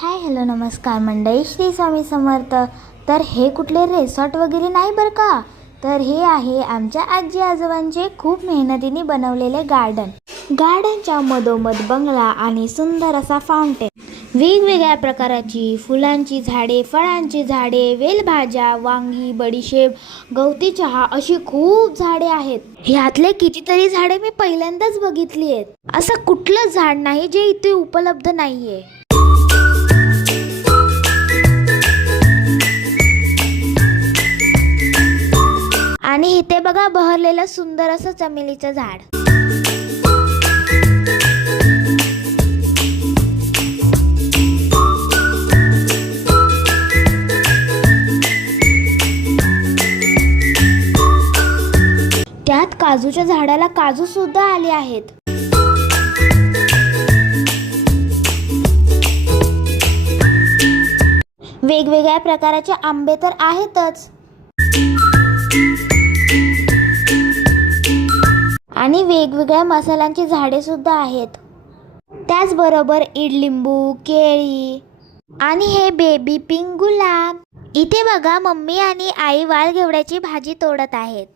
Hi hello नमस्कार मंडळी, श्री स्वामी समर्थ. तर हे कुठले रिसॉर्ट वगैरे नाही बरं का, तर हे आहे आमच्या आजी आजोबांचे खूप मेहनतीने बनवलेले गार्डन. गार्डनच्या मधोमध बंगला आणि सुंदर असा फाउंटेन, वेगवेगळ्या प्रकाराची फुलांची झाडे, फळांची झाडे, वेलभाज्या, वांगी, बडीशेप, गवती चहा अशी खूप झाडे आहेत. ह्यातले कितीतरी झाडे मी पहिल्यांदाच बघितली आहेत. असं कुठलं झाड नाही जे इथे उपलब्ध नाहीये. आणि इथे बघा बहरलेलं सुंदर असं चमेलीचं झाड. त्यात काजूच्या झाडाला काजू सुद्धा आले आहेत. वेगवेगळ्या प्रकारचे आंबे तर आहेतच, आणि वेगवेगळ्या मसाल्यांची झाडे सुद्धा आहेत. त्याचबरोबर इडलिंबू, केळी आणि हे बेबी पिंक गुलाब. इथे बघा मम्मी आणि आई वालघेवड्याची भाजी तोडत आहेत.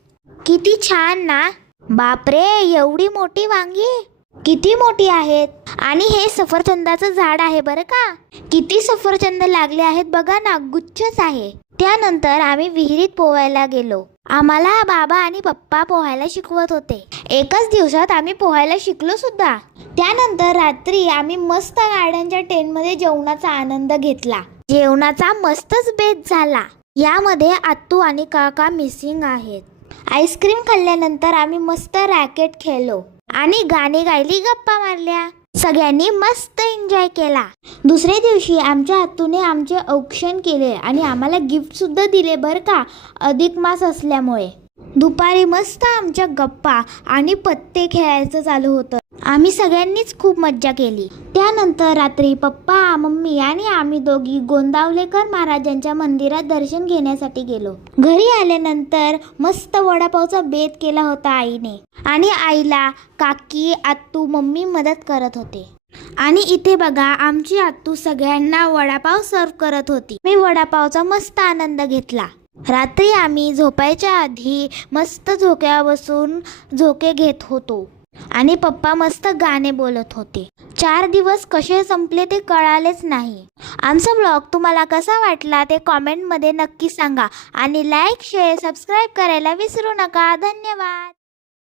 किती छान ना. बापरे, एवढी मोठी वांगी, किती मोठी आहेत. आणि हे सफरचंदाचं झाड आहे बरं का. किती सफरचंद लागले आहेत बघा ना, गुच्छच आहे. त्यानंतर आम्ही विहिरीत पोहायला गेलो. आम्हाला बाबा आणि पप्पा पोहायला शिकवत होते. एकाच दिवसात आम्ही पोहायला शिकलो सुद्धा. त्यानंतर रात्री आम्ही मस्त गार्डनच्या टेंटमध्ये जेवणाचा आनंद घेतला. जेवणाचा मस्तच बेत झाला. यामध्ये आत्तू आणि काका मिसिंग आहेत. आईस्क्रीम खाल्ल्यानंतर आम्ही मस्त रॅकेट खेळलो आणि गाणी गायली, गप्पा मारल्या. सगळ्यांनी मस्त एन्जॉय केला. दुसऱ्या दिवशी आमच्या आत्तूने आमचे औक्षण केले आणि आम्हाला गिफ्ट सुद्धा दिले बरं का, अधिक मास असल्यामुळे. दुपारी मस्त आमच्या गप्पा आणि पत्ते खेळायचं चालू होतं. आम्ही सगळ्यांनीच खूप मज्जा केली. त्यानंतर रात्री पप्पा, मम्मी आणि आम्ही दोघी गोंदावलेकर महाराजांच्या मंदिरात दर्शन घेण्यासाठी गेलो. घरी आल्यानंतर मस्त वडापावचा बेत केला होता आईने, आणि आईला काकी, आत्तू, मम्मी मदत करत होते. आणि इथे बघा आमची आत्तू सगळ्यांना वडापाव सर्व करत होती. मी वडापावचा मस्त आनंद घेतला. रात्री आम्ही झोपायच्या आधी मस्त झोक्यावर बसून झोके घेत होतो आणि पप्पा मस्त गाणे बोलत होते. 4 दिवस कसे संपले ते कळालेच नाही. आमचा ब्लॉग तुम्हाला कसा वाटला ते कॉमेंटमध्ये नक्की सांगा आणि लाईक, शेअर, सबस्क्राईब करायला विसरू नका. धन्यवाद.